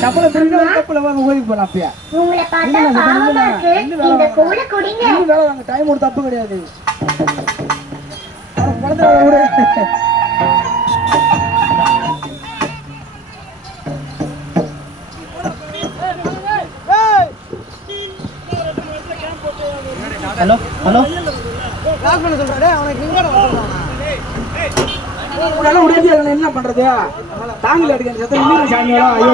டப்பல திரும்ப டப்பல வாங்க கோயிலுக்கு போலாம் அப்பயா. உங்களை பார்த்தா பாவமா இருக்கு. இந்த கூள குடிங்க. இன்னும் வேலை வாங்க டைம் ஒரு தப்பு கிடையாது. குழந்தை விடு. ஹலோ ஹலோ லாக் பண்ண சொல்றாடே அவனுக்கு நீங்க வர சொல்றானா உடனே உடையது என்ன பண்றது தாங்கல எடுக்க சத்தம் இன்னும் சாமியா ஐயோ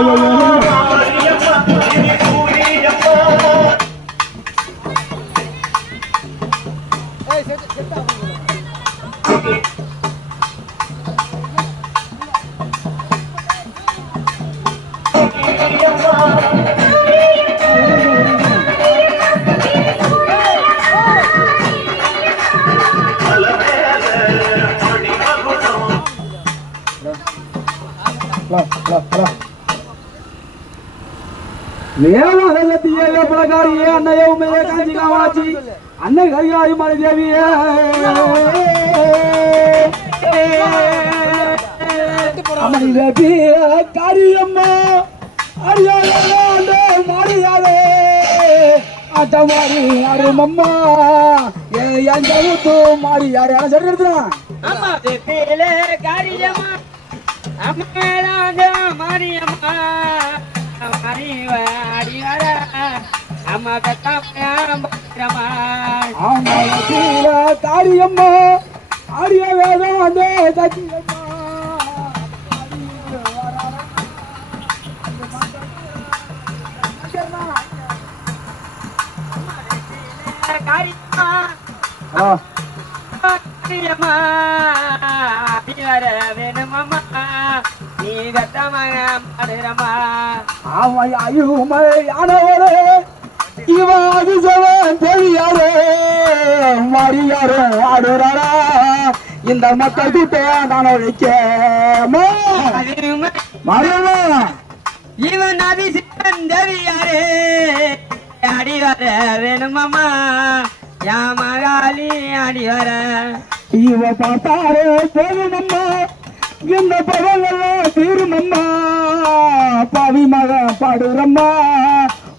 ஏய் செட் பிரகாரியே அன்னையே உண்மையே காஞ்சி காமாட்சி அன்னை கரிகாரி மலை தேவியே அம்மணி தேவி காரியம்மா அரியாலே மாறியாலே ஆட்டமாரி அருமம்மா என் ஊத்து மாறி யாரு சரி எடுத்துறான் ஆமா தேவியிலே காரியம்மா அம்மாளாங்க மாரியம்மா அடி வர அம்மா கத்தாமா காரியம்மா ஆடிய வேதம் அந்த சத்தியம்மா காரியம்மா அடி வர வேணுமம்மா நீ கத்தமா அயுமையானவரே இவன் தெரியாரே மாறியாரோ ஆடுறாரா இந்த மக்கள் கிட்ட நான் உழைக்க மாறியமா இவன் அபிஷேகன் தேவியாரே அடி வர வேணுமம்மா யா மகாலி அடி வர இவ பார்த்தாரே போகணும்மா என்ன பதவெல்லாம் தீருமம்மா பாவி மக பாடுறம்மா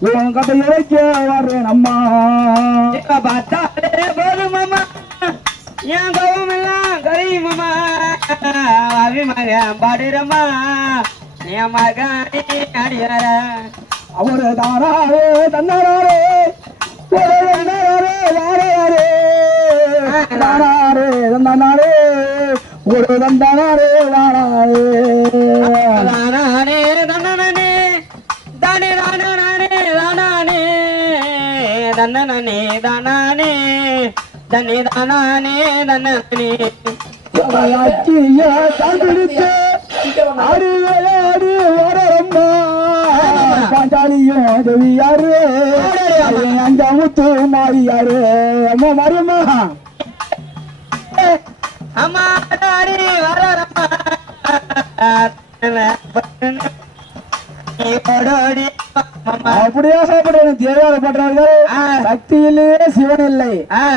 உன் கதை இறைக்க வர்றேனம்மா பார்த்தாலே போதுமம்மா என் கோவமெல்லாம் கரையுமம்மா பாவி மக பாடுறம்மா என் மகாலி அடி வர அவரு தாராரே தன்னாரே வாரே தாராரே தன்னாரே ஒரு தந்தானே வாராரே தானே தன்னனே தானே தானே தானே தன்னனே தானே தன்னே தானே தன்னனே ஆட்சிய கண்டுபிடித்து அடி வரம்மா பாஞ்சாலியும் தேவியாரு அஞ்சாமுத்து மாறியாரு அம்மா மாரியம்மா அம்மா தாடி வரம்மா அப்படியே தேவையாளப்பட்டவர்கள் சக்தியிலே சிவன் இல்லை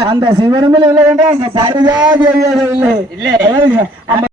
அந்த சிவனுமே இல்லை என்றால் அந்த பாரதியா தேவியாக இல்லை